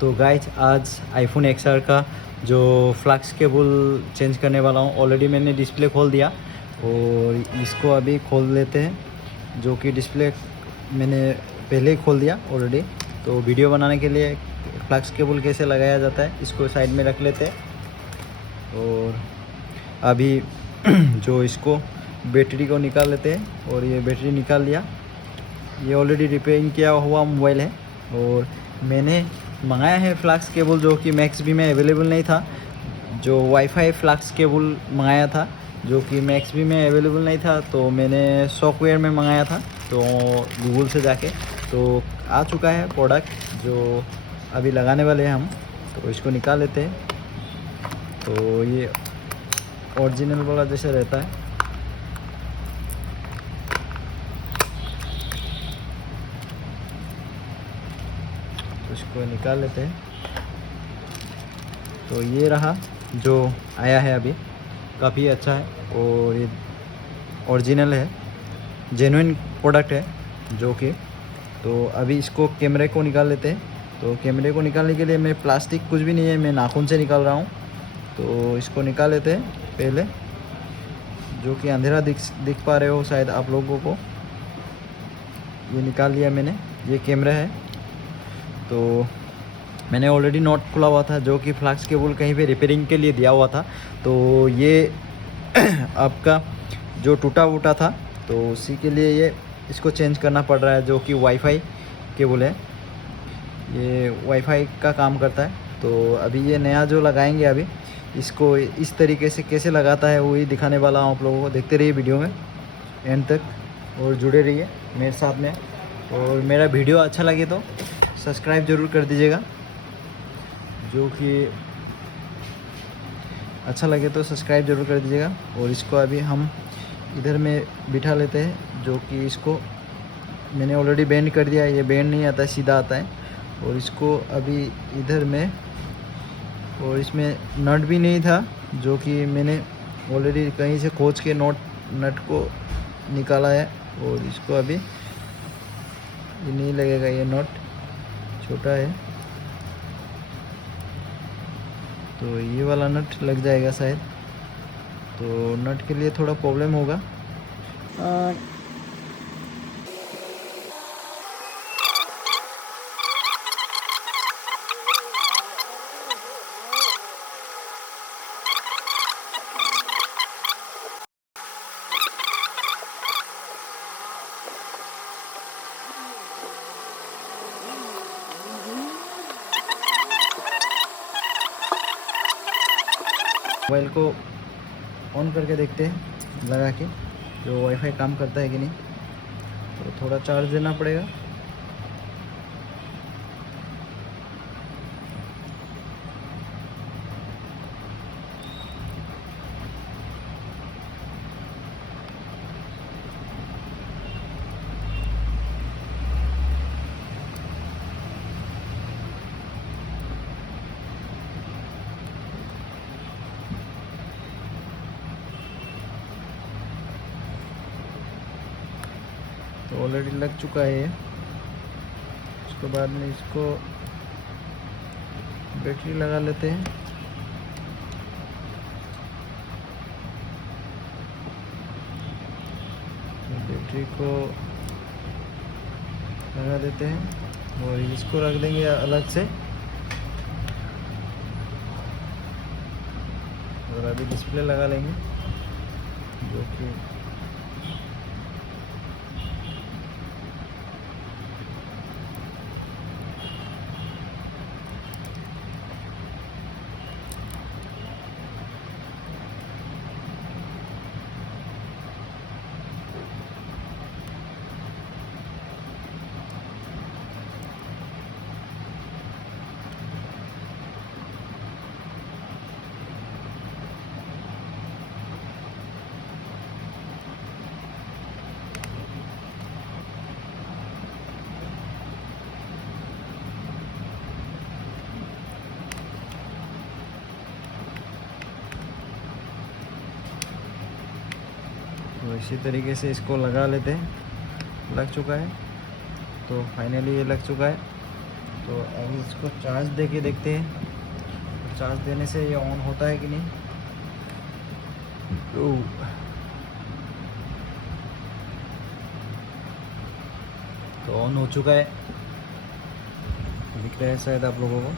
तो गाइज आज iPhone XR का जो फ्लक्स केबल चेंज करने वाला हूँ। ऑलरेडी मैंने डिस्प्ले खोल दिया और इसको अभी खोल लेते हैं, जो कि डिस्प्ले मैंने पहले ही खोल दिया ऑलरेडी। तो वीडियो बनाने के लिए फ्लक्स केबल कैसे लगाया जाता है इसको साइड में रख लेते हैं। और अभी जो इसको बैटरी को निकाल लेते हैं, और ये बैटरी निकाल लिया। ये ऑलरेडी रिपेयरिंग किया हुआ मोबाइल है और मैंने मंगाया है फ्लक्स केबल, जो कि मैक्स भी में अवेलेबल नहीं था। जो वाईफाई फ्लक्स केबल मंगाया था जो कि मैक्स भी में अवेलेबल नहीं था, तो मैंने सॉफ्टवेयर में मंगाया था तो गूगल से जाके। तो आ चुका है प्रोडक्ट जो अभी लगाने वाले हैं हम। तो इसको निकाल लेते हैं। तो ये ओरिजिनल वाला जैसे रहता है। तो इसको निकाल लेते हैं। तो ये रहा जो आया है अभी, काफ़ी अच्छा है और ये ओरिजिनल है, जेन्युइन प्रोडक्ट है जो कि। तो अभी इसको कैमरे को निकाल लेते हैं। तो कैमरे को निकालने के लिए मैं प्लास्टिक कुछ भी नहीं है, मैं नाखून से निकाल रहा हूँ। तो इसको निकाल लेते हैं पहले, जो कि अंधेरा दिख पा रहे हो शायद आप लोगों को। ये निकाल लिया मैंने, ये कैमरा है। तो मैंने ऑलरेडी नोट खुला हुआ था जो कि फ्लक्स केबल कहीं पे रिपेयरिंग के लिए दिया हुआ था। तो ये आपका जो टूटा वूटा था, तो उसी के लिए ये इसको चेंज करना पड़ रहा है, जो कि वाईफाई केबल है। ये वाईफाई का काम करता है। तो अभी ये नया जो लगाएंगे, अभी इसको इस तरीके से कैसे लगाता है वही दिखाने वाला हूँ आप लोगों को। देखते रहिए वीडियो में एंड तक और जुड़े रहिए मेरे साथ में। और मेरा वीडियो अच्छा लगे तो सब्सक्राइब ज़रूर कर दीजिएगा, जो कि अच्छा लगे तो सब्सक्राइब ज़रूर कर दीजिएगा। और इसको अभी हम इधर में बिठा लेते हैं, जो कि इसको मैंने ऑलरेडी बेंड कर दिया है। ये बेंड नहीं आता है, सीधा आता है। और इसको अभी इधर में, और इसमें नट भी नहीं था, जो कि मैंने ऑलरेडी कहीं से खोज के नट को निकाला है। और इसको अभी ये नहीं लगेगा, ये नट छोटा है। तो ये वाला नट लग जाएगा शायद। तो नट के लिए थोड़ा प्रॉब्लम होगा। मोबाइल को ऑन करके देखते हैं लगा के, जो वाईफाई काम करता है कि नहीं। तो थोड़ा चार्ज देना पड़ेगा। तो ऑलरेडी लग चुका है ये। उसके बाद में इसको बैटरी लगा लेते हैं। तो बैटरी को लगा देते हैं और इसको रख देंगे अलग से। और अभी डिस्प्ले लगा लेंगे, जो कि तो इसी तरीके से इसको लगा लेते हैं। लग चुका है, तो फाइनली ये लग चुका है। तो अभी इसको चार्ज दे के देखते हैं, चार्ज देने से ये ऑन होता है कि नहीं। तो ऑन हो चुका है, दिख रहा है शायद आप लोगों को।